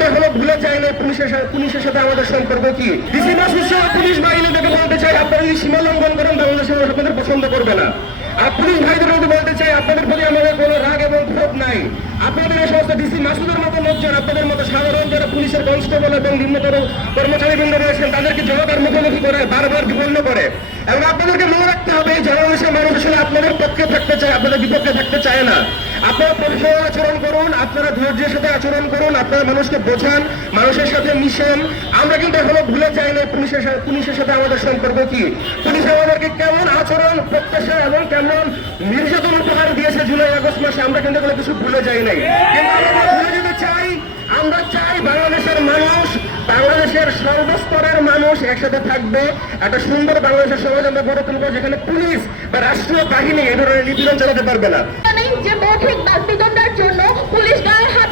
কিন্তু এখনো ভুলে যাই না পুলিশের সাথে আমাদের সম্পর্ক কি। ডিসি মাসুদ সহ পুলিশ বাহিনীটাকে বলতে চাই, আপনারা যদি সীমা লঙ্ঘন করেন বাংলাদেশের মানুষ আপনাদের পছন্দ করবে না। আর পুলিশ ভাইদের মধ্যে বলতে চাই, আপনাদের প্রতি আমাদের কোনো রাগ এবং ক্ষোভ নাই। আপনাদের এই সমস্ত ডিসি মাসুদের মতো লোকজন, আপনাদের মতো সাধারণ যারা পুলিশের কনস্টেবল এবং নিম্নতর কর্মচারীবৃন্দ রয়েছেন তাদেরকে জনতার মুখোমুখি করে বারবার বিপন্ন করে। এবং আপনাদেরকে মনে রাখতে হবে এই জনগণের মানুষ আসলে আপনাদের পক্ষে থাকতে চায়, আপনাদের বিপক্ষে থাকতে চায় না। আপনারা পরিষেবা আচরণ করুন, আপনারা ধৈর্যের সাথে আচরণ করুন, আপনারা মানুষকে বোঝান, মানুষের সাথে মিশেন। আমরা কিন্তু এখনো ভুলে যাই না পুলিশের সাথে আমাদের সম্পর্ক কি। পুলিশ আমাদেরকে কেমন আচরণ প্রত্যাশা এবং কেমন নির্যাতন উপহার দিয়েছে জুলাই আগস্ট মাসে, আমরা কিন্তু এগুলো কিছু ভুলে যাই নাই। কিন্তু আমরা ভুলে যেতে চাই, আমরা চাই বাংলাদেশের মানুষ, বাংলাদেশের সর্বস্তরের মানুষ একসাথে থাকবে, একটা সুন্দর বাংলাদেশের সমাজ আমরা গড়ে তুলবো যেখানে পুলিশ বা রাষ্ট্রীয় বাহিনী এ ধরনের নিপীড়ন চালাতে পারবে না। যে মৌখিক বাকবিতণ্ডার জন্য পুলিশ গায়ে হাত